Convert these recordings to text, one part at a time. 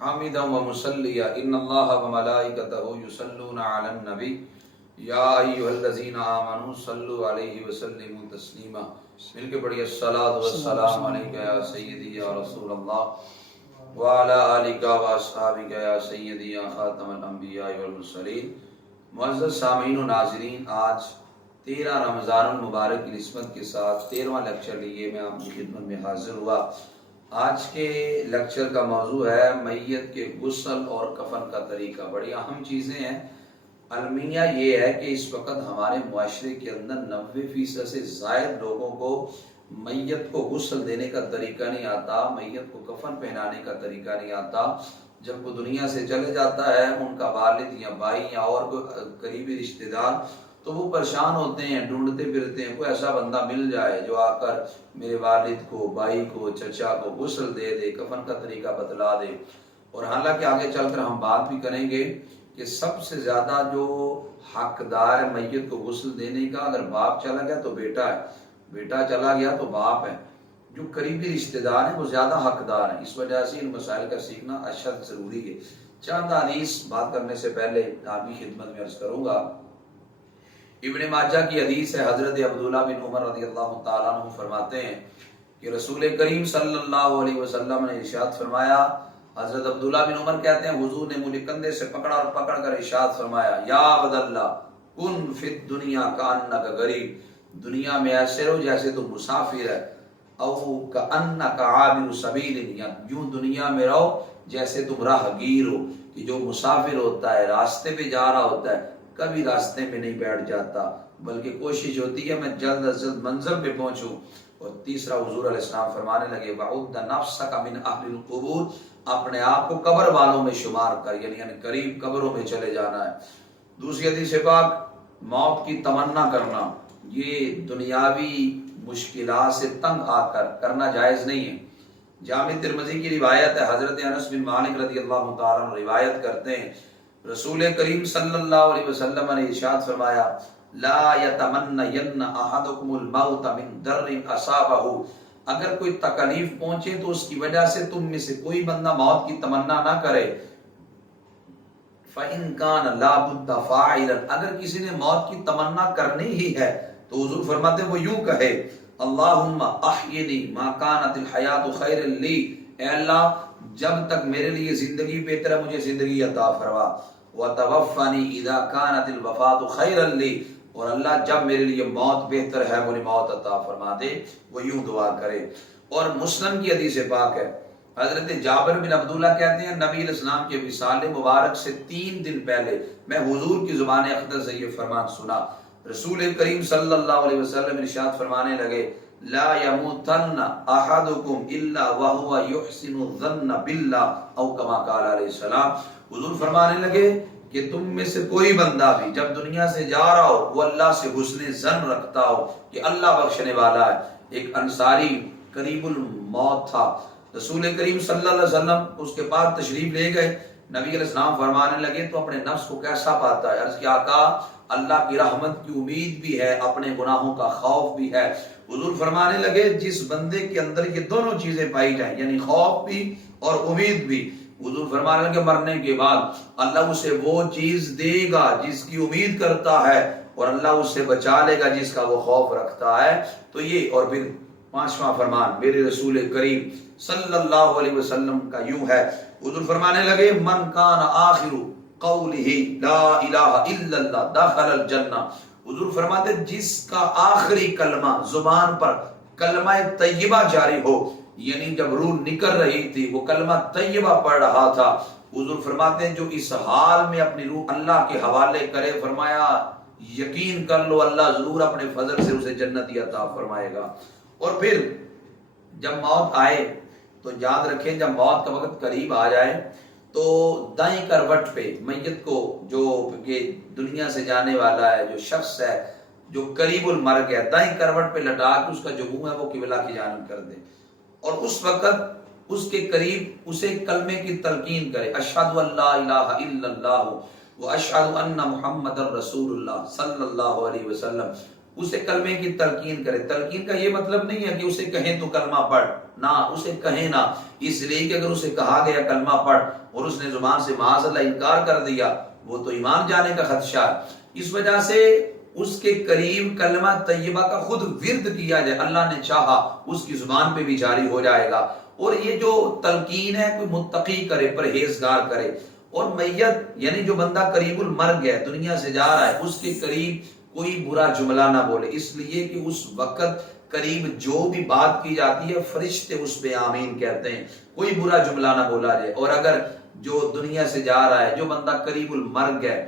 حامدا ومصلیا ان اللہ وملائکتہ یصلون علی النبی یا ایھا الذین آمنوا صلوا علیہ وسلموا تسلیما۔ مل کے پڑھیے الصلاۃ والسلام علیک یا سیدی یا رسول اللہ وعلی آلک واصحابک یا سیدی یا خاتم الانبیاء والمرسلین۔ معزز سامعین و ناظرین، آج 13 رمضان المبارک کی نسبت کے ساتھ 13واں لیکچر لیے میں آپ کی خدمت میں حاضر ہوا۔ آج کے لیکچر کا موضوع ہے میت کے غسل اور کفن کا طریقہ۔ بڑی اہم چیزیں ہیں۔ المیہ یہ ہے کہ اس وقت ہمارے معاشرے کے اندر 90% سے زائد لوگوں کو میت کو غسل دینے کا طریقہ نہیں آتا، میت کو کفن پہنانے کا طریقہ نہیں آتا۔ جب وہ دنیا سے چلے جاتا ہے، ان کا والد یا بھائی یا اور کوئی قریبی رشتہ دار، تو وہ پریشان ہوتے ہیں، ڈھونڈتے پھرتے ہیں کوئی ایسا بندہ مل جائے جو آ کر میرے والد کو، بھائی کو، چچا کو غسل دے دے، کفن کا طریقہ بتلا دے۔ اور حالانکہ آگے چل کر ہم بات بھی کریں گے کہ سب سے زیادہ جو حقدار ہے میت کو غسل دینے کا، اگر باپ چلا گیا تو بیٹا ہے، بیٹا چلا گیا تو باپ ہے۔ جو قریبی رشتہ دار ہیں وہ زیادہ حقدار ہیں۔ اس وجہ سے ان مسائل کا سیکھنا اشد ضروری ہے۔ چند حدیث بات کرنے سے پہلے آپ کی خدمت میں عرض کروں گا۔ ابن ماجہ کی حدیث ہے، حضرت عبداللہ بن عمر رضی اللہ تعالیٰ عنہ فرماتے ہیں کہ رسول کریم صلی اللہ علیہ وسلم نے ارشاد فرمایا، حضرت عبداللہ بن عمر کہتے ہیں حضور نے مجھے کندھے سے پکڑا اور پکڑ کر ارشاد فرمایا، یا عبداللہ کن فی الدنیا کانک غریب، دنیا میں ایسے رہو جیسے تم مسافر ہے، او کانک عابر سبیل، یا یوں دنیا میں رہو جیسے تم راہ گیر ہو، کہ جو مسافر ہوتا ہے راستے پہ جا رہا ہوتا ہے کبھی راستے میں نہیں بیٹھ جاتا، بلکہ کوشش ہوتی ہے میں جلد از جلد منزل پہ پہنچوں۔ اور تیسرا حضور علیہ السلام فرمانے لگے، وَعُدَّ نَفْسَكَ مِنْ أَهْلِ الْقُبُورِ، اپنے آپ کو قبر والوں میں شمار کر، یعنی قریب قبروں میں چلے جانا ہے۔ دوسری حدیث پاک، موت کی تمنا کرنا یہ دنیاوی مشکلات سے تنگ آ کر کرنا جائز نہیں ہے۔ جامع ترمذی کی روایت ہے، حضرت انس بن مالک رضی اللہ تعالیٰ عنہ روایت کرتے ہیں، رسول کریم صلی اللہ علیہ وسلم نے ارشاد فرمایا، لا یتمنین احدکم الموت من در اصابہ، اگر کوئی تکلیف پہنچے تو اس کی وجہ سے تم میں سے کوئی بندہ موت کی تمنا نہ کرے۔ فَإِن كَانَ لَا بُدَّ فَاعِلًا، اگر کسی نے موت کی تمنا کرنی ہی ہے تو حضور فرماتے ہیں وہ یوں کہے، اللہم احینی ما کانت الحیات خیر لی، اے اللہ جب تک میرے لیے زندگی بہتر ہے مجھے زندگی عطا فرما، وتوفنی اذا کانت الوفات خیر لی، اور اللہ جب میرے لیے موت بہتر ہے مجھے موت عطا فرما دے۔ وہ یوں دعا کرے۔ اور مسلم کی حدیث پاک ہے، حضرت جابر بن عبداللہ کہتے ہیں نبی علیہ السلام کے وصال مبارک سے 3 دن پہلے میں حضور کی زبان اقدس سے یہ فرمان سنا، رسول کریم صلی اللہ علیہ وسلم ارشاد فرمانے لگے، لا یموتن احدکم الا وهو یحسن الظن باللہ، او کما قال علیہ السلام، حضور فرمانے لگے کہ تم میں سے کوئی بندہ بھی جب دنیا سے جا رہا ہو وہ اللہ سے حسن ظن رکھتا ہو کہ اللہ بخشنے والا ہے۔ ایک انصاری قریب الموت تھا، رسول کریم صلی اللہ علیہ وسلم اس کے پاس تشریف لے گئے، نبی علیہ السلام فرمانے لگے تو اپنے نفس کو کیسا پاتا ہے؟ عرض کیا، آقا اللہ کی رحمت کی امید بھی ہے، اپنے گناہوں کا خوف بھی ہے۔ حضور فرمانے لگے جس بندے کے اندر یہ دونوں چیزیں پائی جائیں، یعنی خوف بھی اور امید بھی، حضور فرمانے لگے مرنے کے بعد اللہ اسے وہ چیز دے گا جس کی امید کرتا ہے، اور اللہ اسے بچا لے گا جس کا وہ خوف رکھتا ہے۔ تو یہ، اور پھر 5واں فرمان میرے رسول کریم صلی اللہ علیہ وسلم کا یوں ہے، حضور فرمانے لگے من کان آخر قولہ لا الہ الا اللہ دخل الجنہ، حضور فرماتے جس کا آخری کلمہ زبان پر کلمہ طیبہ جاری ہو، یعنی جب روح نکل رہی تھی وہ کلمہ طیبہ پڑھ رہا تھا، حضور فرماتے ہیں جو اس حال میں اپنی روح اللہ کے حوالے کرے، فرمایا یقین کر لو اللہ ضرور اپنے فضل سے اسے جنت عطا فرمائے گا۔ اور پھر جب موت آئے تو یاد رکھیں، جب موت کا وقت قریب آ جائے تو دائیں کروٹ پہ میت کو، جو کہ دنیا سے جانے والا ہے، جو شخص ہے جو قریب المرگ ہے، دائیں کروٹ پہ لٹا کے اس کا جو منہ ہے وہ قبلہ کی جانب کر دے، اور اس وقت اس کے قریب اسے کلمے کی تلقین کرے، اشہد ان لا الہ الا اللہ واشہد ان محمد رسول اللہ صلی اللہ علیہ وسلم، اسے کلمے کی تلقین کرے. تلقین کا یہ مطلب نہیں ہے کہ اسے کہیں تو کلمہ پڑھ، نہ اسے کہیں نہ، اس لیے کہ اگر اسے کہا گیا کلمہ پڑھ اور اس نے زبان سے معاذ اللہ انکار کر دیا وہ تو ایمان جانے کا خدشہ ہے. اس وجہ سے اس کے قریب کلمہ طیبہ کا خود ورد کیا جائے، اللہ نے چاہا اس کی زبان پہ بھی جاری ہو جائے گا. اور یہ جو تلقین ہے کوئی متقی کرے، پرہیزگار کرے. اور میت یعنی جو بندہ قریب المرگ ہے، دنیا سے جا رہا ہے، اس کے قریب کوئی برا جملہ نہ بولے، اس لیے کہ اس وقت قریب جو بھی بات کی جاتی ہے فرشتے اس پہ آمین کہتے ہیں، کوئی برا جملہ نہ بولا جائے. اور اگر جو دنیا سے جا رہا ہے، جو بندہ قریب المرگ ہے،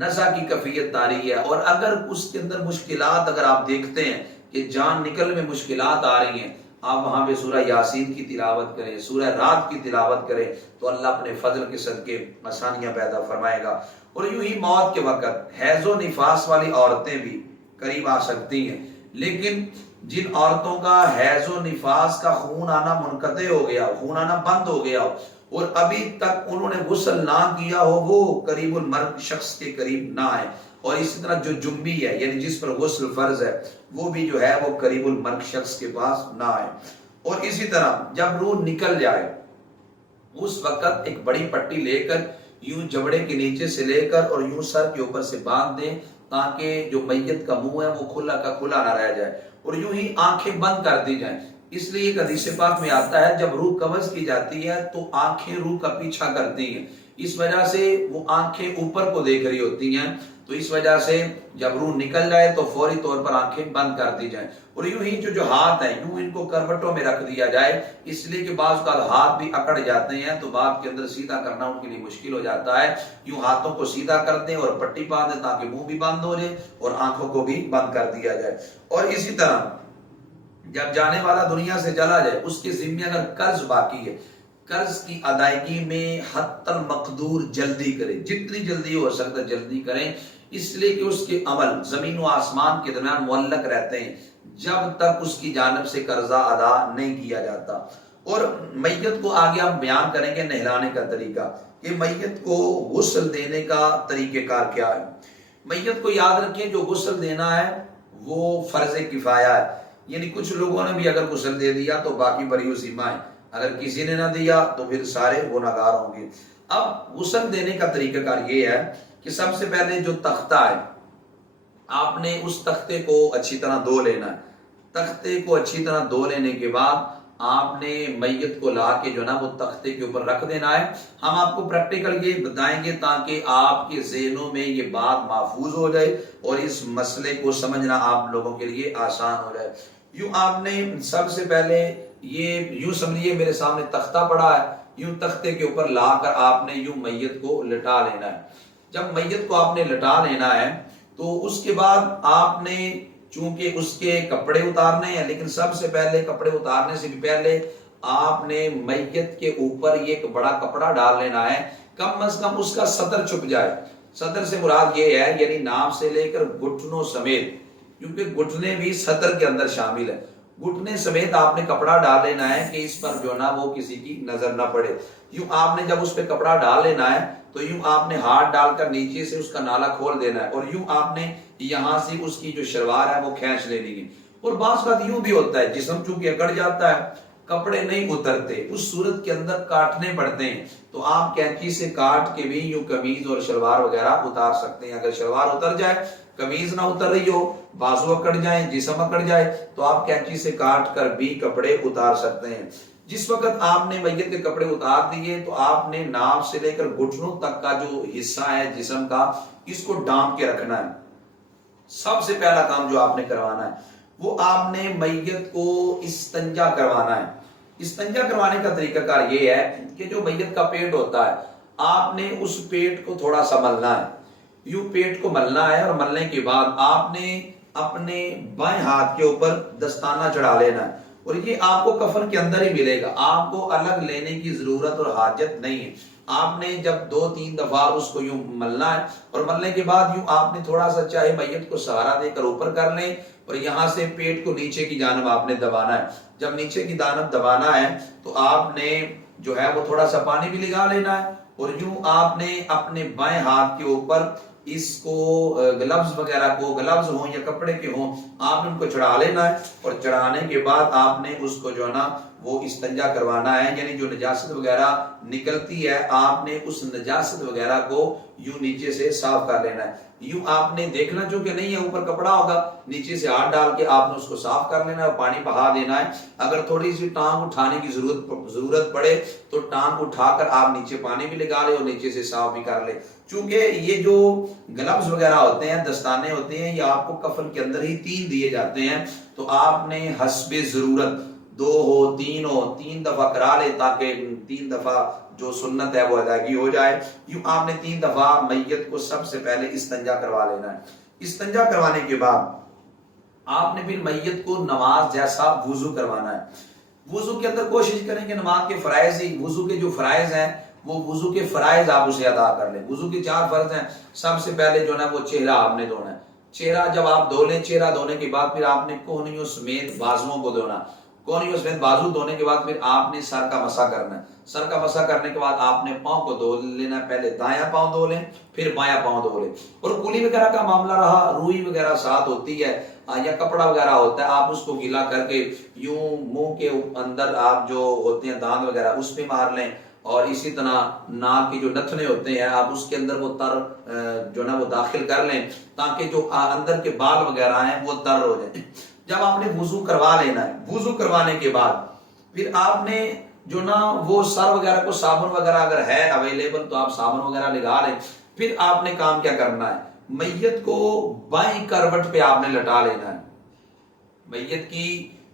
نزع کی کیفیت طاری ہے، اور اگر اس کے اندر مشکلات اگر آپ دیکھتے ہیں کہ جان نکل میں مشکلات آ رہی ہیں، آپ وہاں پہ سورہ یاسین کی تلاوت کریں، سورہ رات کی تلاوت کریں تو اللہ اپنے فضل کے صدقے آسانیاں پیدا فرمائے گا. اور یوں ہی موت کے وقت حیض و نفاس والی عورتیں بھی قریب آ سکتی ہیں، لیکن جن عورتوں کا حیض و نفاس کا خون آنا منقطع ہو گیا، خون آنا بند ہو گیا ہو اور ابھی تک انہوں نے غسل نہ کیا ہو، وہ قریب المرگ شخص کے قریب نہ آئے. اور اسی طرح جو جنبی ہے یعنی جس پر غسل فرض ہے وہ بھی جو ہے وہ قریب المرگ شخص کے پاس نہ آئے. اور اسی طرح جب روح نکل جائے اس وقت ایک بڑی پٹی لے کر یوں جبڑے کے نیچے سے لے کر اور یوں سر کے اوپر سے باندھ دیں تاکہ جو میت کا منہ ہے وہ کھلا کا کھلا نہ رہ جائے، اور یوں ہی آنکھیں بند کر دی جائیں. اس لیے ایک حدیث پاک میں آتا ہے جب روح قبض کی جاتی ہے تو آنکھیں روح کا پیچھا کرتی ہیں، اس وجہ سے وہ آنکھیں اوپر کو دیکھ رہی ہوتی ہیں. تو اس وجہ سے جب روح نکل جائے تو فوری طور پر آنکھیں بند کر دی جائیں. اور یوں ہی جو ہاتھ ہیں یوں ان کو کروٹوں میں رکھ دیا جائے، اس لیے کہ بعض کا ہاتھ بھی اکڑ جاتے ہیں تو باپ کے اندر سیدھا کرنا ان کے لیے مشکل ہو جاتا ہے. یوں ہاتھوں کو سیدھا کر دیں اور پٹی باندھ دیں تاکہ منہ بھی بند ہو جائے اور آنکھوں کو بھی بند کر دیا جائے. اور اسی طرح جب جانے والا دنیا سے چلا جائے اس کے ذمہ اگر قرض باقی ہے، قرض کی ادائیگی میں حتی المقدور جلدی کریں، جتنی جلدی ہو سکتا ہے جلدی کریں، اس لیے کہ اس کے عمل زمین و آسمان کے درمیان معلق رہتے ہیں جب تک اس کی جانب سے قرضہ ادا نہیں کیا جاتا. اور میت کو آگے ہم بیان کریں گے نہلانے کا طریقہ کہ میت کو غسل دینے کا طریقہ کار کیا ہے. میت کو یاد رکھیں جو غسل دینا ہے وہ فرض کفایہ ہے، یعنی کچھ لوگوں نے بھی اگر غسل دے دیا تو باقی بری ذمہ ہے، اگر کسی نے نہ دیا تو پھر سارے گناہگار ہوں گے. اب غسل دینے کا طریقہ کار یہ ہے کہ سب سے پہلے جو تختہ ہے آپ نے اس تختے کو اچھی طرح دھو لینا ہے. تختے کو اچھی طرح دھو لینے کے بعد آپ نے میت کو لا کے جو نا وہ تختے کے اوپر رکھ دینا ہے. ہم آپ کو پریکٹیکل یہ بتائیں گے تاکہ آپ کے ذہنوں میں یہ بات محفوظ ہو جائے اور اس مسئلے کو سمجھنا آپ لوگوں کے لیے آسان ہو جائے. یوں آپ نے سب سے پہلے یہ یوں سمجھیے میرے سامنے تختہ پڑا ہے، یوں تختے کے اوپر لا کر آپ نے یوں میت کو لٹا لینا ہے. جب میت کو آپ نے لٹا لینا ہے تو اس کے بعد آپ نے چونکہ اس کے کپڑے اتارنے ہیں، لیکن سب سے پہلے کپڑے اتارنے سے بھی پہلے آپ نے میت کے اوپر یہ ایک بڑا کپڑا ڈال لینا ہے، کم از کم اس کا سطر چھپ جائے. سطر سے مراد یہ ہے یعنی ناف سے لے کر گھٹنوں سمیت، کیونکہ گھٹنے بھی سطر کے اندر شامل ہے، گھٹنے سمیت آپ نے کپڑا ڈال لینا ہے کہ اس پر جو نا وہ کسی کی نظر نہ پڑے. یوں آپ نے جب اس پہ کپڑا ڈال لینا ہے تو یوں آپ نے ہاتھ ڈال کر نیچے سے اس کا نالا کھول دینا ہے اور یوں آپ نے یہاں سے اس کی جو شلوار ہے وہ کھینچ لینی ہے. اور بعض بات یوں بھی ہوتا ہے جسم چونکہ اکڑ جاتا ہے کپڑے نہیں اترتے، اس صورت کے اندر کاٹنے پڑتے ہیں تو آپ کینچی سے کاٹ کے بھی یوں قمیض اور شلوار وغیرہ اتار سکتے ہیں. اگر شلوار اتر جائے، قمیض نہ اتر رہی ہو، بازو اکڑ جائیں، جسم اکڑ جائے تو آپ کینچی سے کاٹ کر بھی کپڑے اتار سکتے ہیں. جس وقت آپ نے میت کے کپڑے اتار دیے تو آپ نے ناف سے لے کر گھٹنوں تک کا جو حصہ ہے جسم کا اس کو ڈانپ کے رکھنا ہے. سب سے پہلا کام جو آپ نے کروانا ہے وہ آپ نے میت کو استنجا کروانا ہے. استنجا کروانے کا طریقہ کار یہ ہے کہ جو میت کا پیٹ ہوتا ہے آپ نے اس پیٹ کو تھوڑا سا ملنا ہے، یوں پیٹ کو ملنا ہے اور ملنے کے بعد آپ نے اپنے بائیں ہاتھ کے اوپر دستانہ چڑھا لینا ہے اور یہ آپ کو کفن کے اندر ہی ملے گا، آپ کو الگ لینے کی ضرورت اور حاجت نہیں ہے. آپ نے جب 2-3 دفعہ اس کو یوں ملنا ہے اور ملنے کے بعد یوں آپ نے تھوڑا سا چاہے میت کو سہارا دے کر اوپر کر لیں اور یہاں سے پیٹ کو نیچے کی جانب آپ نے دبانا ہے. جب نیچے کی جانب دبانا ہے تو آپ نے جو ہے وہ تھوڑا سا پانی بھی لگا لینا ہے اور یوں آپ نے اپنے بائیں ہاتھ کے اوپر اس کو گلوز وغیرہ کو، گلوز ہوں یا کپڑے کے ہوں، آپ نے ان کو چڑھا لینا ہے، اور چڑھانے کے بعد آپ نے اس کو جو ہے نا وہ استنجا کروانا ہے، یعنی جو نجاست وغیرہ نکلتی ہے آپ نے اس نجاست وغیرہ کو یوں نیچے سے صاف کر لینا ہے۔ یوں آپ نے دیکھنا چونکہ نہیں ہے، اوپر کپڑا ہوگا، نیچے سے ہاتھ ڈال کے آپ نے اس کو صاف کر لینا ہے اور پانی بہا دینا ہے۔ اگر تھوڑی سی ٹانگ اٹھانے کی ضرورت پڑے تو ٹانگ اٹھا کر آپ نیچے پانی بھی لگا لے اور نیچے سے صاف بھی کر لے، چونکہ یہ جو گلوز وغیرہ ہوتے ہیں، دستانے ہوتے ہیں، یہ آپ کو کفن کے اندر ہی 3 دیے جاتے ہیں، تو آپ نے حسب ضرورت 2 ہو 3 ہو 3 دفعہ کرا لے، تاکہ 3 دفعہ جو سنت ہے وہ ادائیگی ہو جائے۔ یوں آپ نے 3 دفعہ میت کو سب سے پہلے استنجا کروا لینا ہے۔ استنجا کروانے کے بعد آپ نے پھر میت کو نماز جیسا وضو کروانا ہے۔ وضو کے اندر کوشش کریں کہ نماز کے فرائض ہی، وضو کے جو فرائض ہیں وہ وضو کے فرائض آپ اسے ادا کر لیں۔ وضو کے 4 فرض ہیں۔ سب سے پہلے جو ہے وہ چہرہ آپ نے دھونا ہے۔ چہرہ جب آپ دھو لیں، چہرہ دھونے کے بعد پھر آپ نے کوہنیوں سمیت بازوؤں کو دھونا۔ کوہنیوں سمیت بازو دھونے کے بعد پھر آپ نے سر کا مسح کرنا ہے۔ سر کا مسح کرنے کے بعد آپ نے پاؤں کو دھو لینا ہے۔ پہلے دایاں پاؤں دھو لیں، پھر بایاں پاؤں دھو لیں۔ اور کلی وغیرہ کا معاملہ رہا، روئی وغیرہ ساتھ ہوتی ہے یا کپڑا وغیرہ ہوتا ہے، آپ اس کو گیلا کر کے یوں منہ کے اندر آپ جو ہوتے ہیں دانت وغیرہ اس پہ مار لیں، اور اسی طرح ناک کے جو نتھنے ہوتے ہیں آپ اس کے اندر وہ تر جو نا وہ داخل کر لیں، تاکہ جو اندر کے بال وغیرہ ہیں وہ تر ہو جائیں۔ جب آپ نے وضو کروا لینا ہے، وضو کروانے کے بعد پھر آپ نے جو نا وہ سر وغیرہ کو صابن وغیرہ اگر ہے اویلیبل تو آپ صابن وغیرہ لگا لیں۔ پھر آپ نے کام کیا کرنا ہے، میت کو بائیں کروٹ پہ آپ نے لٹا لینا ہے۔ میت کی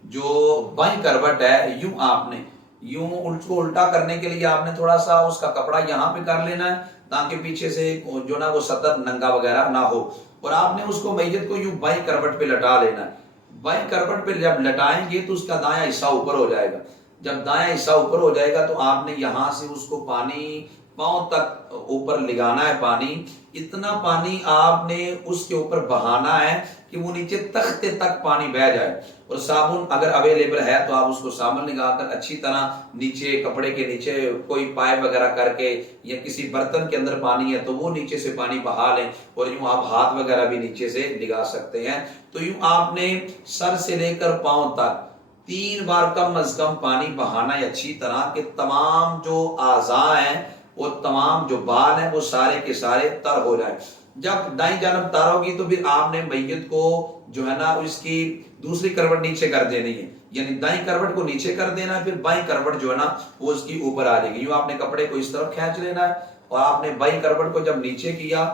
جو بائیں کروٹ ہے یوں آپ نے یوں کو الٹا کرنے کے لیے آپ نے تھوڑا سا اس کا کپڑا یہاں پہ کر لینا ہے، تاکہ پیچھے سے جو نا وہ سطر ننگا وغیرہ نہ ہو، اور آپ نے اس کو میت کو یوں بائیں کروٹ پہ لٹا لینا ہے۔ بائیں کروٹ پہ جب لٹائیں گے تو اس کا دایاں حصہ اوپر ہو جائے گا۔ جب دایاں حصہ اوپر ہو جائے گا تو آپ نے یہاں سے اس کو پانی پاؤں تک اوپر لگانا ہے۔ پانی اتنا پانی آپ نے اس کے اوپر بہانا ہے کہ وہ نیچے تختے تک پانی بہہ جائے، اور صابن اگر اویلیبل ہے تو آپ اس کو صابن لگا کر اچھی طرح نیچے کپڑے کے نیچے کوئی پائپ وغیرہ کر کے یا کسی برتن کے اندر پانی ہے تو وہ نیچے سے پانی بہا لیں، اور یوں آپ ہاتھ وغیرہ بھی نیچے سے لگا سکتے ہیں۔ تو یوں آپ نے سر سے لے کر پاؤں تک 3 بار کم از کم پانی بہانا ہے اچھی طرح، کہ تمام جو اعضاء ہیں اور تمام جو بال ہیں وہ سارے کے سارے تر ہو جائے۔ جب دائیں جانب تر ہوگی تو پھر آپ نے میت کو جو ہے نا اس کی دوسری کروٹ نیچے کر دینی ہے، یعنی دائیں کروٹ کو نیچے کر دینا ہے، پھر بائیں کروٹ جو ہے نا وہ اس کی اوپر آ جائے گی۔ یوں آپ نے کپڑے کو اس طرف کھینچ لینا ہے، اور آپ نے بائیں کروٹ کو جب نیچے کیا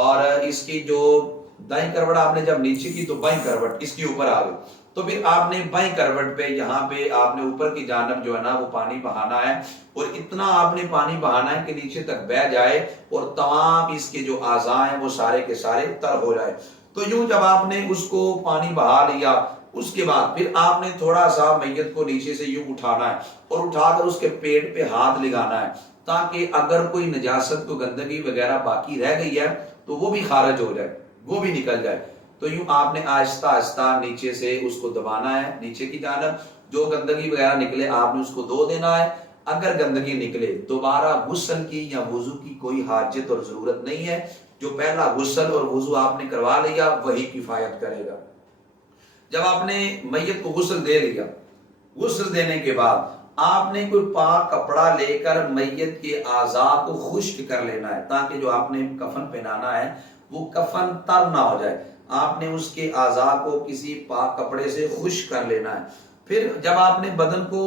اور اس کی جو دائیں کروٹ آپ نے جب نیچے کی تو بائیں کروٹ اس کی اوپر آ گئی، تو پھر آپ نے بائیں کروٹ پہ یہاں پہ آپ نے اوپر کی جانب جو ہے نا وہ پانی بہانا ہے، اور اتنا آپ نے پانی بہانا ہے کہ نیچے تک بہ جائے اور تمام اس کے جو اعضاء ہیں وہ سارے کے سارے تر ہو جائے۔ تو یوں جب آپ نے اس کو پانی بہا لیا، اس کے بعد پھر آپ نے تھوڑا سا میت کو نیچے سے یوں اٹھانا ہے اور اٹھا کر اس کے پیٹ پہ ہاتھ لگانا ہے، تاکہ اگر کوئی نجاست کو گندگی وغیرہ باقی رہ گئی ہے تو وہ بھی خارج ہو جائے، وہ بھی نکل جائے۔ تو یوں آپ نے آہستہ آہستہ نیچے سے اس کو دبانا ہے، نیچے کی جانب جو گندگی وغیرہ نکلے آپ نے اس کو دھو دینا ہے۔ اگر گندگی نکلے دوبارہ غسل کی یا وضو کی کوئی حاجت اور ضرورت نہیں ہے، جو پہلا غسل اور وضو آپ نے کروا لیا وہی کفایت کرے گا۔ جب آپ نے میت کو غسل دے لیا، غسل دینے کے بعد آپ نے کوئی پاک کپڑا لے کر میت کے اعضاء کو خشک کر لینا ہے، تاکہ جو آپ نے کفن پہنانا ہے وہ کفن تر نہ ہو جائے۔ آپ نے اس کے اعضاء کو کسی پاک کپڑے سے خشک کر لینا ہے۔ پھر جب آپ نے بدن کو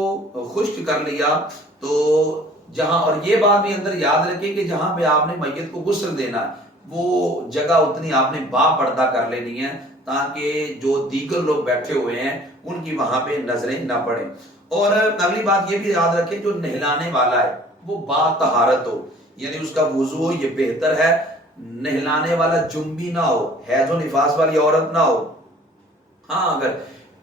خشک کر لیا تو جہاں، اور یہ بات بھی اندر یاد رکھیں کہ جہاں پہ آپ نے میت کو غسل دینا ہے وہ جگہ اتنی آپ نے با پردہ کر لینی ہے، تاکہ جو دیگر لوگ بیٹھے ہوئے ہیں ان کی وہاں پہ نظریں نہ پڑیں۔ اور اگلی بات یہ بھی یاد رکھیں جو نہلانے والا ہے وہ با طہارت ہو، یعنی اس کا وضو ہو، یہ بہتر ہے۔ نہلانے والا جنبی نہ ہو، حیض و نفاس والی عورت نہ ہو۔ ہاں اگر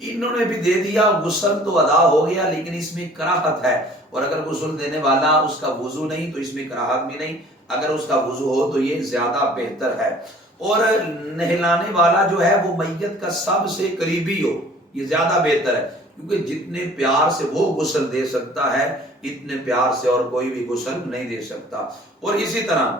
انہوں نے بھی دے دیا غسل تو ادا ہو گیا، لیکن اس میں کراہت ہے، اور اگر غسل دینے والا اس کا وضو نہیں تو اس میں کراہت بھی نہیں، اگر اس کا وضو ہو تو یہ زیادہ بہتر ہے۔ اور نہلانے والا جو ہے وہ میت کا سب سے قریبی ہو، یہ زیادہ بہتر ہے، کیونکہ جتنے پیار سے وہ غسل دے سکتا ہے اتنے پیار سے اور کوئی بھی غسل نہیں دے سکتا۔ اور اسی طرح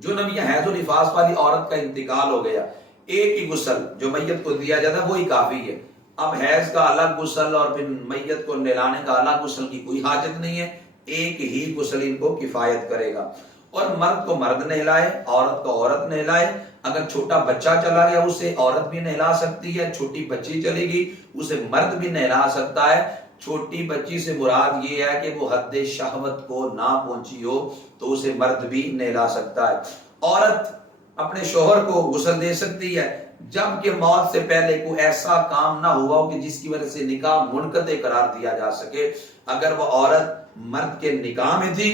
جو نبی حیض و نفاس والی عورت کا انتقال ہو گیا، ایک ہی غسل جو میت کو دیا جاتا ہے وہی کافی ہے. اب حیض کا الگ غسل اور پھر میت کو نہلانے کا الگ غسل کی کوئی حاجت نہیں ہے، ایک ہی غسل ان کو کفایت کرے گا. اور مرد کو مرد نہلائے، عورت کو عورت نہلائے. اگر چھوٹا بچہ چلا گیا اسے عورت بھی نہلا سکتی ہے، چھوٹی بچی چلے گی اسے مرد بھی نہلا سکتا ہے. چھوٹی بچی سے مراد یہ ہے کہ وہ حد شہوت کو نہ پہنچی ہو تو اسے مرد بھی نہلا سکتا ہے. عورت اپنے شوہر کو غسل دے سکتی ہے جب کہ موت سے پہلے کوئی ایسا کام نہ ہوا ہو کہ جس کی وجہ سے نکاح منقطع قرار دیا جا سکے. اگر وہ عورت مرد کے نکاح میں تھی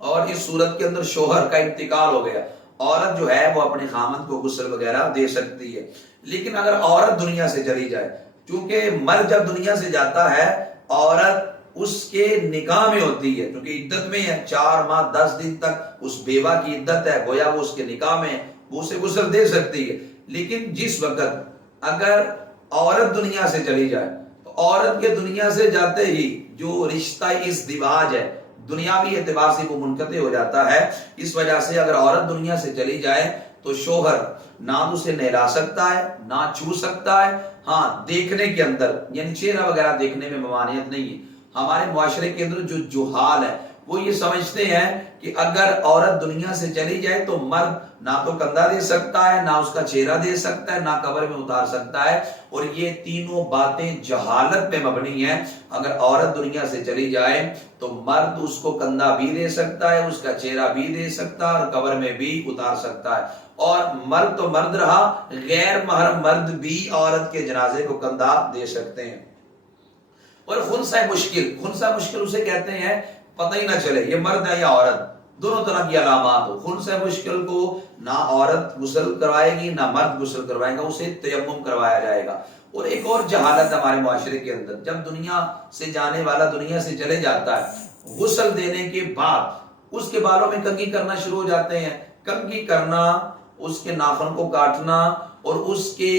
اور اس صورت کے اندر شوہر کا انتقال ہو گیا، عورت جو ہے وہ اپنے خامند کو غسل وغیرہ دے سکتی ہے. لیکن اگر عورت دنیا سے چلی جائے، چونکہ مرد جب دنیا سے جاتا ہے عورت اس کے نکاح میں ہوتی ہے، کیونکہ عدت میں ہے، 4 ماہ 10 دن تک اس بیوہ کی عدت ہے، گویا وہ اس کے نکاح میں ہے، وہ اسے غسل دے سکتی ہے. لیکن جس وقت اگر عورت دنیا سے چلی جائے تو عورت کے دنیا سے جاتے ہی جو رشتہ ازدواج ہے دنیاوی اعتبار سے وہ منقطع ہو جاتا ہے. اس وجہ سے اگر عورت دنیا سے چلی جائے تو شوہر نہ اسے نہلا سکتا ہے نہ چھو سکتا ہے. ہاں دیکھنے کے اندر یعنی چہرہ وغیرہ دیکھنے میں ممانعت نہیں ہے. ہمارے معاشرے کے اندر جو جہال ہے وہ یہ سمجھتے ہیں کہ اگر عورت دنیا سے چلی جائے تو مرد نہ تو کندھا دے سکتا ہے، نہ اس کا چہرہ دے سکتا ہے، نہ قبر میں اتار سکتا ہے. اور یہ تینوں باتیں جہالت پہ مبنی ہیں. اگر عورت دنیا سے چلی جائے تو مرد اس کو کندھا بھی دے سکتا ہے، اس کا چہرہ بھی دے سکتا ہے اور قبر میں بھی اتار سکتا ہے. اور مرد تو مرد رہا، غیر محرم مرد بھی عورت کے جنازے کو کندھا دے سکتے ہیں. اور خنثی مشکل اسے کہتے ہیں پتہ ہی نہ چلے یہ مرد ہے یا عورت، دونوں طرح کی علامات ہو. خنثی مشکل کو نہ عورت غسل کروائے گی نہ مرد غسل کروائے گا، اسے تیمم کروایا جائے گا. اور ایک اور جہالت ہمارے معاشرے کے اندر، جب دنیا سے جانے والا دنیا سے چلے جاتا ہے غسل دینے کے بعد اس کے بالوں میں کنگھی کرنا شروع ہو جاتے ہیں. کنگھی کرنا، اس کے ناخن کو کاٹنا اور اس کے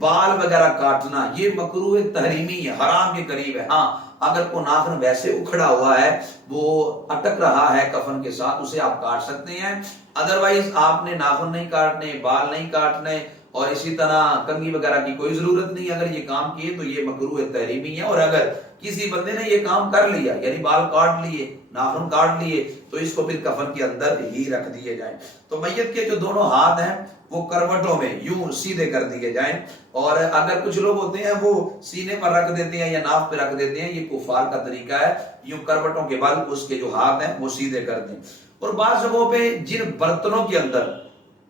بال وغیرہ کاٹنا یہ مکروہ تحریمی ہے، حرام کے قریب ہے. ہاں اگر کوئی ناخن ویسے اکھڑا ہوا ہے، وہ اٹک رہا ہے کفن کے ساتھ، اسے آپ کاٹ سکتے ہیں. ادروائز آپ نے ناخن نہیں کاٹنے، بال نہیں کاٹنے اور اسی طرح کنگھی وغیرہ کی کوئی ضرورت نہیں. اگر یہ کام کیے تو یہ مکروہ تحریمی ہے. اور اگر کسی بندے نے یہ کام کر لیا یعنی بال کاٹ لیے، ناخن کاٹ لیے، تو اس کو پھر کفن کے اندر ہی رکھ دیے جائیں. تو میت کے جو دونوں ہاتھ ہیں وہ کروٹوں میں یوں سیدھے کر دیے جائیں. اور اگر کچھ لوگ ہوتے ہیں وہ سینے پر رکھ دیتے ہیں یا ناف پہ رکھ دیتے ہیں، یہ کفار کا طریقہ ہے. یوں کروٹوں کے بل اس کے جو ہاتھ ہیں وہ سیدھے کر دیں. اور بعض جگہوں پہ جن برتنوں کے اندر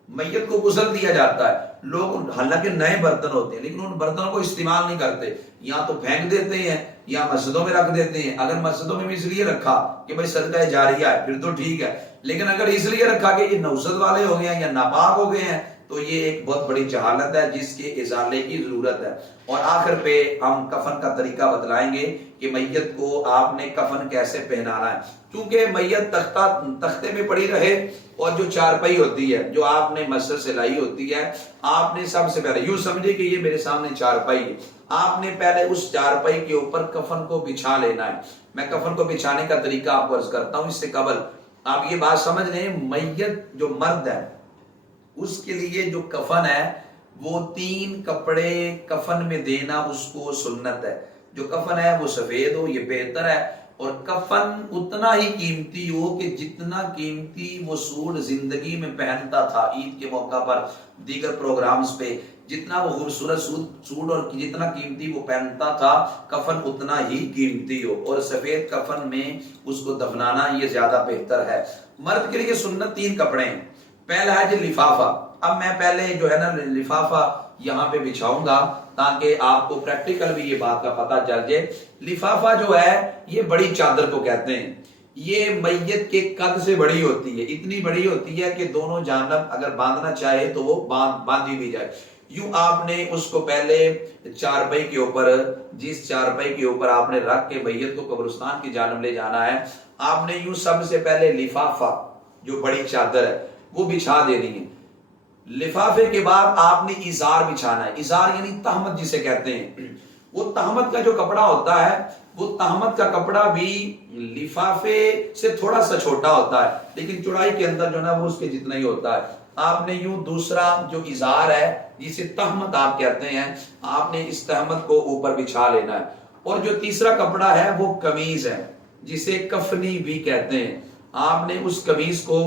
میت کو غسل دیا جاتا ہے، لوگ حالانکہ نئے برتن ہوتے ہیں لیکن ان برتنوں کو استعمال نہیں کرتے، یا تو پھینک دیتے ہیں یا مسجدوں میں رکھ دیتے ہیں. اگر مسجدوں میں بھی اس لیے رکھا کہ بھائی صدقہ جاریہ ہے پھر تو ٹھیک ہے، لیکن اگر اس لیے رکھا کہ یہ نوزد والے ہو گئے ہیں یا ناپاک ہو گئے ہیں تو یہ ایک بہت بڑی جہالت ہے جس کے ازالے کی ضرورت ہے. اور آخر پہ ہم کفن کا طریقہ بتلائیں گے کہ میت کو آپ نے کفن کیسے پہنانا ہے. کیونکہ میت تختے میں پڑی رہے اور جو چارپائی ہوتی ہے جو آپ نے مسجد سے لائی ہوتی ہے، آپ نے سب سے پہلے یوں سمجھے کہ یہ میرے سامنے چارپائی ہے، آپ نے پہلے اس چارپائی کے اوپر کفن کو بچھا لینا ہے. میں کفن کو بچھانے کا طریقہ آپ کو عرض کرتا ہوں. اس سے قبل آپ یہ بات سمجھ لیں، میت جو مرد ہے اس کے لیے جو کفن ہے وہ 3 کپڑے کفن میں دینا اس کو سنت ہے. جو کفن ہے وہ سفید ہو، یہ بہتر ہے. اور کفن اتنا ہی قیمتی ہو کہ جتنا قیمتی وہ سوٹ زندگی میں پہنتا تھا، عید کے موقع پر دیگر پروگرامز پہ جتنا وہ خوبصورت سوٹ اور جتنا قیمتی وہ پہنتا تھا، کفن اتنا ہی قیمتی ہو. اور سفید کفن میں اس کو دفنانا یہ زیادہ بہتر ہے. مرد کے لیے سنت 3 کپڑے ہیں. پہلا ہے جی لفافہ. اب میں پہلے جو ہے نا لفافہ یہاں پہ بچھاؤں گا تاکہ آپ کو پریکٹیکل بھی یہ بات کا پتہ چل جائے. لفافہ جو ہے یہ بڑی چادر کو کہتے ہیں. یہ میت کے قد سے بڑی ہوتی ہے، اتنی بڑی ہوتی ہے کہ دونوں جانب اگر باندھنا چاہے تو وہ باندھی بھی جائے. یوں آپ نے اس کو پہلے چارپائی کے اوپر، جس چارپائی کے اوپر آپ نے رکھ کے میت کو قبرستان کی جانب لے جانا ہے، آپ نے یوں سب سے پہلے لفافہ جو بڑی چادر ہے وہ بچھا دینی ہے. لفافے کے بعد آپ نے ازار بچھانا ہے. ازار یعنی تہمت جسے کہتے ہیں، وہ تہمت کا جو کپڑا ہوتا ہے وہ تہمت کا کپڑا بھی لفافے سے تھوڑا سا چھوٹا ہوتا ہے لیکن چوڑائی کے اندر جو نا وہ اس کے جتنا ہی ہوتا ہے. آپ نے یوں دوسرا جو ازار ہے جسے تہمت آپ کہتے ہیں آپ نے اس تہمت کو اوپر بچھا لینا ہے. اور جو تیسرا کپڑا ہے وہ قمیض ہے جسے کفنی بھی کہتے ہیں. آپ نے اس قمیض کو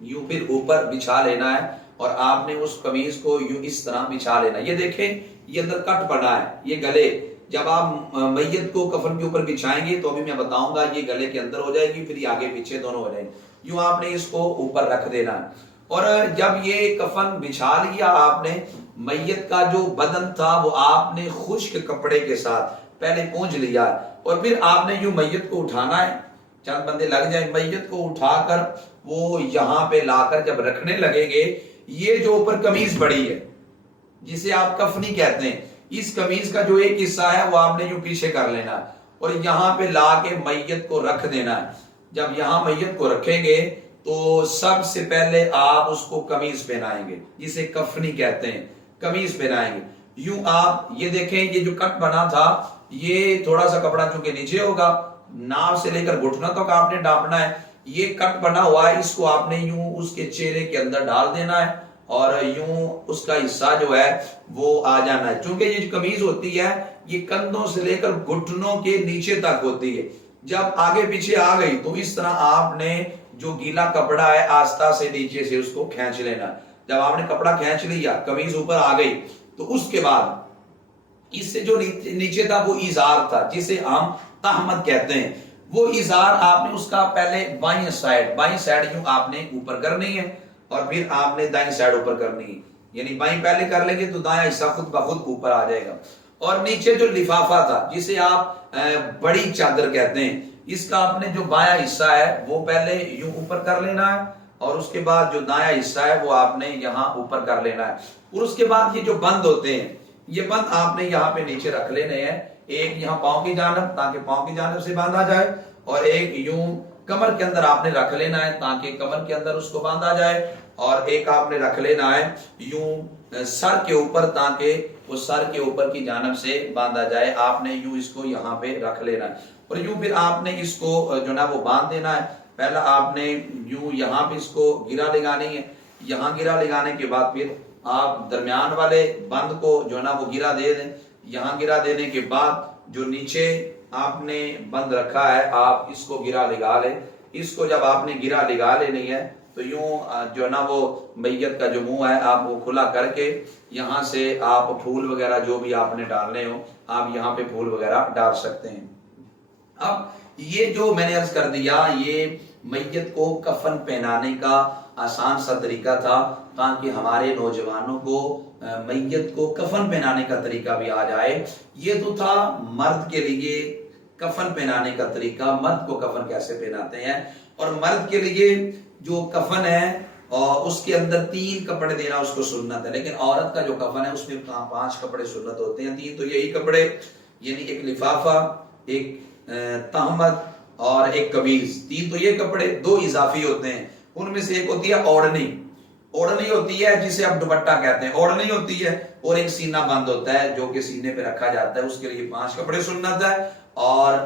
یوں پھر اوپر بچھا لینا ہے اور آپ نے اس قمیض کو یوں اس طرح بچھا لینا ہے. یہ دیکھیں یہ اندر کٹ بنا ہے یہ گلے جب آپ میت کو کفن کے اوپر بچھائیں گے تو ابھی میں بتاؤں گا یہ گلے کے اندر ہو جائے گی پھر یہ آگے پیچھے دونوں ہو جائیں گے. یوں آپ نے اس کو اوپر رکھ دینا ہے اور جب یہ کفن بچھا لیا آپ نے میت کا جو بدن تھا وہ آپ نے خشک کپڑے کے ساتھ پہلے پونجھ لیا اور پھر آپ نے یوں میت کو اٹھانا ہے. چند بندے لگ جائیں میت کو اٹھا کر وہ یہاں پہ لا کر جب رکھنے لگیں گے یہ جو اوپر قمیض پڑی ہے جسے آپ کفنی کہتے ہیں اس قمیض کا جو ایک حصہ ہے وہ آپ نے یوں پیچھے کر لینا اور یہاں پہ لا کے میت کو رکھ دینا ہے. جب یہاں میت کو رکھیں گے تو سب سے پہلے آپ اس کو قمیض پہنائیں گے جسے کفنی کہتے ہیں قمیض پہنائیں گے. یوں آپ یہ دیکھیں یہ جو کٹ بنا تھا یہ تھوڑا سا کپڑا چونکہ نیچے ہوگا ناف سے لے کر گھٹنا تک آپ نے ڈھانپنا ہے. یہ کٹ بنا ہوا ہے اس کو آپ نے یوں اس کے چہرے کے اندر ڈال دینا ہے اور یوں اس کا حصہ جو ہے وہ آ جانا ہے. چونکہ یہ جو قمیض ہوتی ہے یہ کندھوں سے لے کر گھٹنوں کے نیچے تک ہوتی ہے. جب آگے پیچھے آ گئی تو اس طرح آپ نے جو گیلا کپڑا ہے آستہ سے نیچے سے اس کو کھینچ لینا. جب آپ نے کپڑا کھینچ لیا قمیض اوپر آ گئی تو اس کے بعد اس سے جو نیچے تھا وہ ازار تھا جسے ہم تہمت کہتے ہیں. وہ ازار آپ نے اس کا پہلے بائیں سائڈ یوں آپ نے اوپر کرنی ہے اور پھر آپ نے دائیں سائڈ اوپر کرنی ہے. یعنی بائیں پہلے کر لیں گے تو دائیں حصہ خود بخود اوپر آ جائے گا. اور نیچے جو لفافہ تھا جسے آپ بڑی چادر کہتے ہیں اس کا آپ نے جو بایاں حصہ ہے وہ پہلے یوں اوپر کر لینا ہے اور اس کے بعد جو دایاں حصہ ہے وہ آپ نے یہاں اوپر کر لینا ہے. اور اس کے بعد یہ جو بند ہوتے ہیں یہ بند آپ نے یہاں پہ نیچے رکھ لینے ہیں. ایک یہاں پاؤں کی جانب تاکہ پاؤں کی جانب سے باندھا جائے اور ایک یوں کمر کے اندر آپ نے رکھ لینا ہے تاکہ کمر کے اندر اس کو باندھا جائے اور ایک آپ نے رکھ لینا ہے یوں سر کے اوپر تاکہ وہ سر کے اوپر کی جانب سے باندھا جائے. آپ نے یوں اس کو یہاں پہ رکھ لینا ہے اور یوں پھر آپ نے اس کو جو نا وہ باندھ دینا ہے. پہلا آپ نے یوں یہاں پہ اس کو گرا لگانی ہے. یہاں گرا لگانے کے بعد پھر آپ درمیان والے بند کو جو نا وہ گرا دے دیں. یہاں گرا دینے کے بعد جو نیچے آپ نے بند رکھا ہے آپ اس کو گرا لگا لیں. اس کو جب آپ نے گرا لگا لینی ہے تو یوں جو نا وہ میت کا جو منہ ہے آپ وہ کھلا کر کے یہاں سے آپ پھول وغیرہ جو بھی آپ نے ڈالنے ہو آپ یہاں پہ پھول وغیرہ ڈال سکتے ہیں. اب یہ جو میں نے عرض کر دیا یہ میت کو کفن پہنانے کا آسان سا طریقہ تھا تاکہ ہمارے نوجوانوں کو میت کو کفن پہنانے کا طریقہ بھی آ جائے. یہ تو تھا مرد کے لیے کفن پہنانے کا طریقہ مرد کو کفن کیسے پہناتے ہیں. اور مرد کے لیے جو کفن ہے اور اس کے اندر 3 کپڑے دینا اس کو سنت ہے لیکن عورت کا جو کفن ہے اس میں 5 کپڑے سنت ہوتے ہیں. 3 تو یہی کپڑے یعنی ایک لفافہ ایک تہمت اور ایک قمیض 3 تو یہ کپڑے 2 اضافی ہوتے ہیں. ان میں سے ایک ہوتی ہے اوڑھنی ہوتی ہے جسے آپ دوپٹہ کہتے ہیں. اوڑھنی ہوتی ہے اور ایک سینہ بند ہوتا ہے جو کہ سینے پہ رکھا جاتا ہے اس کے لیے 5 کپڑے سنت ہے اور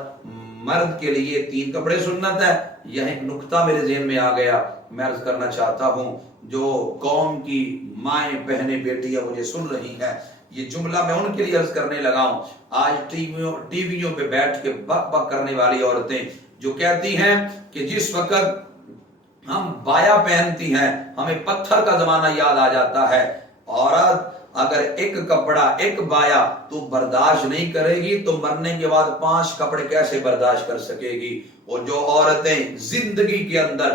مرد کے لیے 3 کپڑے سنت ہے. یہ ایک نقطہ میرے ذہن میں آ گیا میں عرض کرنا چاہتا ہوں جو قوم کی مائیں بہنیں بیٹیاں مجھے سن رہی ہیں یہ جملہ میں ان کے لیے عرض کرنے لگا ہوں. آج ٹی ویوں پہ بیٹھ کے بک بک کرنے والی عورتیں جو کہتی ہیں کہ جس وقت ہم بایا پہنتی ہیں ہمیں پتھر کا زمانہ یاد آ جاتا ہے. عورت اگر ایک کپڑا ایک بایا تو برداشت نہیں کرے گی تو مرنے کے بعد 5 کپڑے کیسے برداشت کر سکے گی. اور جو عورتیں زندگی کے اندر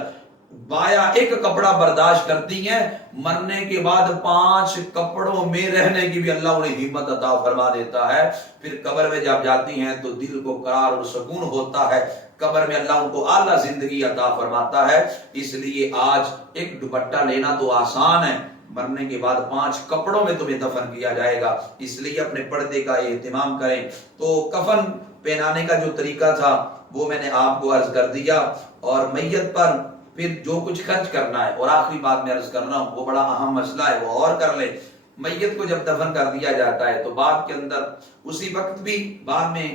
بایا ایک کپڑا برداشت کرتی ہیں مرنے کے بعد 5 کپڑوں میں رہنے کی بھی اللہ انہیں ہمت عطا فرما دیتا ہے. پھر قبر میں جب جاتی ہیں تو دل کو قرار اور سکون ہوتا ہے. قبر میں اللہ ان کو اعلیٰ زندگی عطا فرماتا ہے. اس لیے آج ایک دوپٹہ لینا تو آسان ہے مرنے کے بعد 5 کپڑوں میں تمہیں دفن کیا جائے گا. اس لیے اپنے پردے کا اہتمام کریں. تو کفن پہنانے کا جو طریقہ تھا وہ میں نے آپ کو عرض کر دیا اور میت پر پھر جو کچھ خرچ کرنا ہے. اور آخری بات میں عرض کر رہا ہوں وہ بڑا اہم مسئلہ ہے وہ اور کر لیں. میت کو جب دفن کر دیا جاتا ہے تو بعد کے اندر اسی وقت بھی بعد میں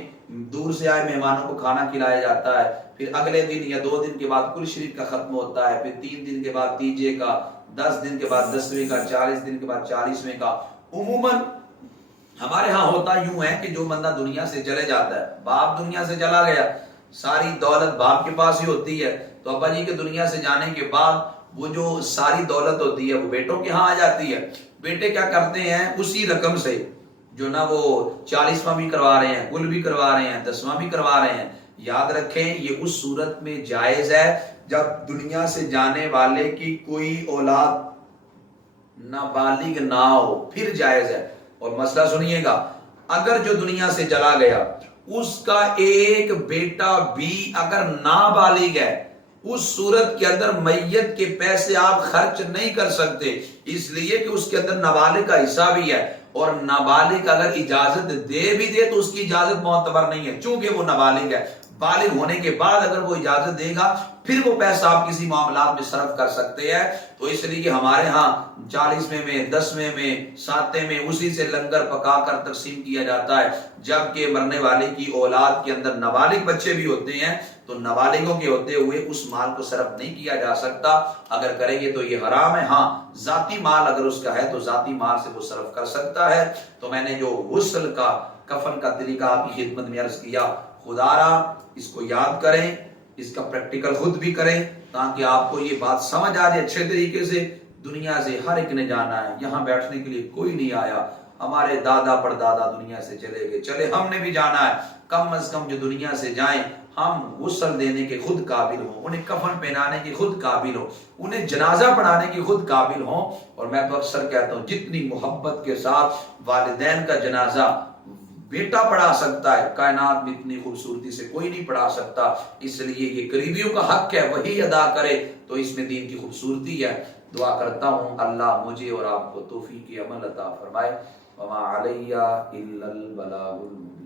دور سے آئے مہمانوں کو کھانا کھلایا جاتا ہے، پھر اگلے دن یا 2 دن کے بعد کل شریف کا ختم ہوتا ہے، پھر 3 دن کے بعد تیجے کا، 10 دن کے بعد 10ویں کا، 40 دن کے بعد 40ویں کا۔ عموماً ہمارے ہاں ہوتا یوں ہے کہ جو بندہ دنیا سے چلے جاتا ہے، باپ دنیا سے چلا گیا، ساری دولت باپ کے پاس ہی ہوتی ہے، تو ابا جی کے دنیا سے جانے کے بعد وہ جو ساری دولت ہوتی ہے وہ بیٹوں کے ہاں آ جاتی ہے۔ بیٹے کیا کرتے ہیں، اسی رقم سے جو نا وہ 40واں بھی کروا رہے ہیں، کل بھی کروا رہے ہیں، 10واں بھی کروا رہے ہیں۔ یاد رکھیں یہ اس صورت میں جائز ہے جب دنیا سے جانے والے کی کوئی اولاد نابالغ نہ ہو، پھر جائز ہے۔ اور مسئلہ سنیے گا، اگر جو دنیا سے چلا گیا اس کا ایک بیٹا بھی اگر نابالغ ہے، اس صورت کے اندر میت کے پیسے آپ خرچ نہیں کر سکتے، اس لیے کہ اس کے اندر نابالغ کا حصہ بھی ہے، اور نابالغ اگر اجازت دے بھی دے تو اس کی اجازت معتبر نہیں ہے، چونکہ وہ نابالغ ہے۔ بالغ ہونے کے بعد اگر وہ اجازت دے گا پھر وہ پیسہ آپ کسی معاملات میں صرف کر سکتے ہیں۔ تو اس لیے ہمارے ہاں 40ویں میں، 10ویں میں، 7ویں میں اسی سے لنگر پکا کر تقسیم کیا جاتا ہے، جبکہ مرنے والے کی اولاد کے اندر نابالغ بچے بھی ہوتے ہیں تو نابالغوں کے ہوتے ہوئے اس مال کو صرف نہیں کیا جا سکتا، اگر کریں گے تو یہ حرام ہے۔ ہاں ذاتی مال اگر اس کا ہے تو ذاتی مال سے وہ صرف کر سکتا ہے۔ تو میں نے جو غسل کا، کفن کا طریقہ آپ کی خدمت میں عرض کیا، خدا را اس کو یاد کریں، اس کا پریکٹیکل خود بھی کریں تاکہ آپ کو یہ بات سمجھ آ جائے اچھے طریقے سے۔ دنیا سے ہر ایک نے جانا ہے، یہاں بیٹھنے کے لیے کوئی نہیں آیا۔ ہمارے دادا پردادا دنیا سے چلے گئے، چلے ہم نے بھی جانا ہے، کم از کم جو دنیا سے جائیں ہم غسل دینے کے خود قابل ہوں، انہیں کفن پہنانے کے خود قابل ہوں، انہیں جنازہ پڑھانے کے خود قابل ہوں۔ اور میں تو اکثر کہتا ہوں جتنی محبت کے ساتھ والدین کا جنازہ بیٹا پڑھا سکتا ہے، کائنات میں اتنی خوبصورتی سے کوئی نہیں پڑھا سکتا، اس لیے یہ قریبیوں کا حق ہے، وہی ادا کرے تو اس میں دین کی خوبصورتی ہے۔ دعا کرتا ہوں اللہ مجھے اور آپ کو توفیق عمل عطا فرمائے۔ وما علیہ الا البلاغ المبین۔